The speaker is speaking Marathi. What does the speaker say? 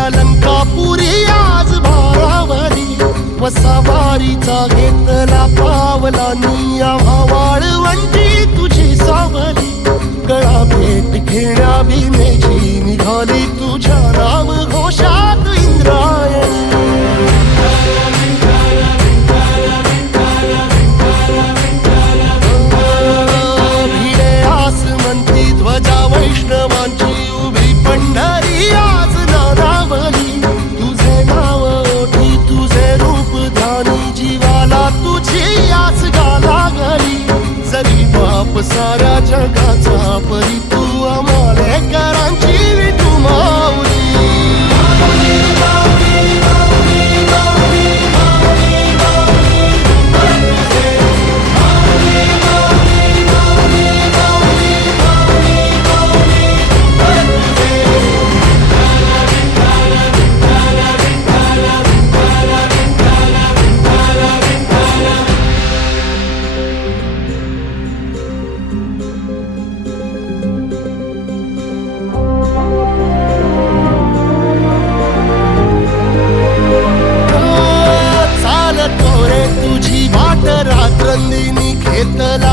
अलंकापुरी आज भारावरी वसावारीचा घेतला पावलांनी आव्हा वाळवंटी तुझी सावली गळा भेट घेण्या भीमेची निघाली तुझ्या राम घोषात इंद्रायणी भिडे आसमंती ध्वजा वैष्णवांची उभी पंढरी आज नारावली तुझे नाव ओठी तुझे रूप ध्यानी जीवाला तुझी आस गाला गली जरी बाप साऱ्या जगाचा परी तू आमालेकरांची विठू माऊली रात्रंदिनी घेतला